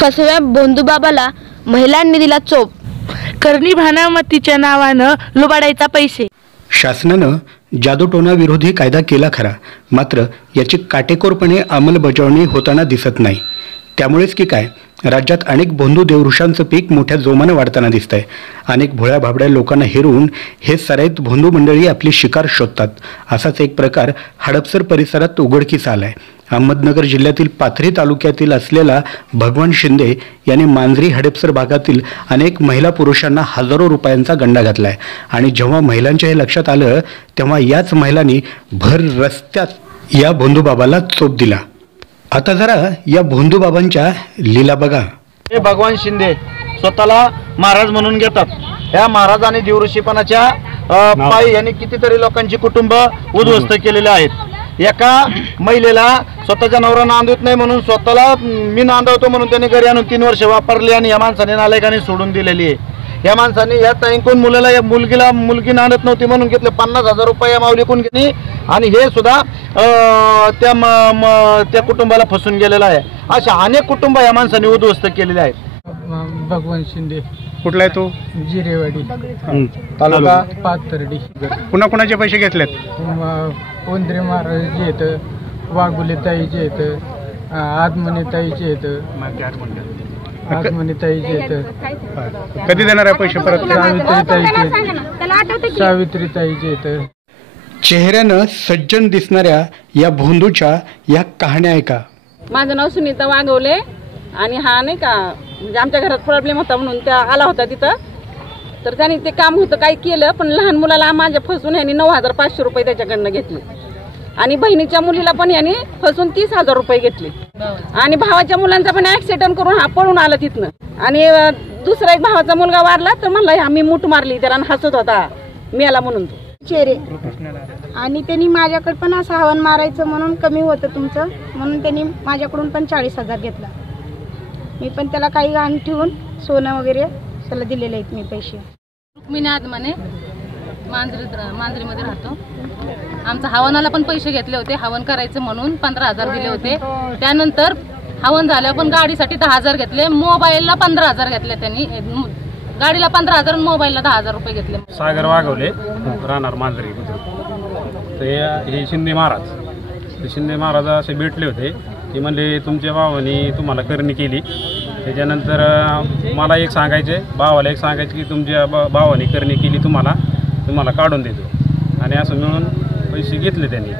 फसव्या बोंधूबाबाला महिलांनी दिला चोप. करणी भानामतीच्या नावानं लुबाडायचा पैसे. शासनानं जादूटोना विरोधी कायदा केला खरा मात्र याची काटेकोरपणे अंमलबजावणी होताना दिसत नाही. त्यामुळेच की काय राज्यात अनेक बोंधू देवऋषांचं पीक मोठ्या जोमानं वाढताना दिसतंय. अनेक भोळ्या भाबड्या लोकांना हेरून हे सराईत बोंधू मंडळी आपली शिकार शोधतात. असाच एक प्रकार हडपसर परिसरात उघडकीस आला आहे अहमदनगर जिल्ह्यातील पाथरी तालुक्यातील असलेला भगवान शिंदे याने मांजरी हडपसर भागातील अनेक महिला पुरुषांना हजारो रुपयांचा गंडा घातला आहे आणि जेव्हा महिलांच्या हे लक्षात आलं तेव्हा याच महिलांनी भर रस्त्यात या भोंदूबाबाला चोप दिला. आता जरा या भोंदूबाबांच्या लीला बघा. हे भगवान शिंदे स्वतःला महाराज म्हणून घेतात. ह्या महाराज आणि देवऋषीपणाच्या पायी यांनी कितीतरी लोकांची कुटुंब उद्ध्वस्त केलेले आहेत. एका महिलेला स्वतःच्या नवरा नांदवत नाही म्हणून स्वतःला मी नांदवतो म्हणून त्यांनी घरी आणून तीन वर्ष वापरली आणि या माणसाने नालायकाने सोडून दिलेली आहे. या माणसाने या ताईंकून मुलाला या मुलगीला मुलगी नांदत नव्हती म्हणून घेतले. पन्नास हजार रुपये या माऊलीकून घेतली. आणि हे सुद्धा त्या म- म- त्या कुटुंबाला फसून गेलेलं आहे. अशा अनेक कुटुंब या माणसाने उद्ध्वस्त केलेले आहेत. भगवान शिंदे. कुठला आहे तो? जिरेवाडी. तालुका? पाथर्डी. पुन्हा कुणाचे पैसे घेतलेत? ओंद्रे महाराज जे आहेत वाघुले ताईचे आहेत. आदमने ताईचे ताईचे कधी देणार आहे पैसे परत? सावित्री ताईचे सावित्री ताईचे आहेत चेहऱ्यानं सज्जन दिसणाऱ्या या भोंदूच्या या कहाण्या ऐका. माझं नाव सुनीता वागवले आणि हा नाही का म्हणजे आमच्या घरात प्रॉब्लेम होता म्हणून त्या आला होता तिथं. तर त्याने ते काम होतं काय केलं पण लहान मुलाला माझ्या फसून यांनी नऊ हजार पाचशे रुपये त्याच्याकडनं घेतले. आणि बहिणीच्या मुलीला पण यांनी फसून तीस हजार रुपये घेतले. आणि भावाच्या मुलांचा पण ऍक्सिडेंट करून हा पळून आला तिथनं. आणि दुसरा एक भावाचा मुलगा वारला तर म्हणला आम्ही मूठ मारली त्याला आणि हसत होता. मेला म्हणून तो. चेहरे. आणि त्यांनी माझ्याकडे पण असं हवन मारायचं म्हणून कमी होतं तुमचं. म्हणून त्यांनी माझ्याकडून पण चाळीस हजार घेतला. मी पण त्याला काही घाण ठेवून सोनं वगैरे त्याला दिलेले आहेत मी पैसे. रुक्मिणी आदमाने मांजरी मांजरीमध्ये राहतो. आमचं हवनाला पण पैसे घेतले होते हवन करायचं म्हणून पंधरा हजार दिले होते. त्यानंतर हवन झालं पण गाडीसाठी दहा हजार घेतले मोबाईलला पंधरा हजार घेतले त्यांनी. गाडीला पंधरा हजार मोबाईलला दहा हजार रुपये घेतले. सागर वागवले राहणार मांजरी तर हे शिंदे महाराज. ते शिंदे महाराज असे भेटले होते. की म्हणले तुमच्या भावाने तुम्हाला करणी केली. त्याच्यानंतर मला एक सांगायचे भावाला एक सांगायचे की तुमच्या भा- भावाने करणी केली तुम्हाला. तुम्हाला काढून देतो. आणि असं मिळून पैसे घेतले त्यांनी.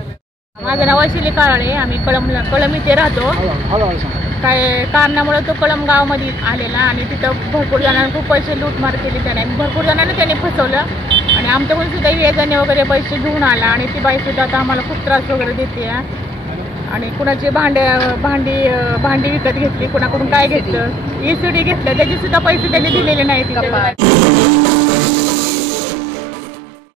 माझं नाव अशिली काळे आम्ही कळम कळम इथे राहतो काय कारणामुळे तो कळम गावामध्ये आलेला आणि तिथं भरपूर जणांना खूप पैसे लूटमार केली त्याने. भरपूर जणांना त्याने फसवलं. आणि आमच्याकडून सुद्धा वेगाने वगैरे पैसे घेऊन आला आणि ती बाई सुद्धा आता आम्हाला खूप त्रास वगैरे देते. आणि कुणाची भांडे भांडी भांडी विकत घेतली कुणाकडून काय घेतलं ईसीडी घेतलं त्याचे सुद्धा पैसे त्यांनी दिलेले नाही तिथे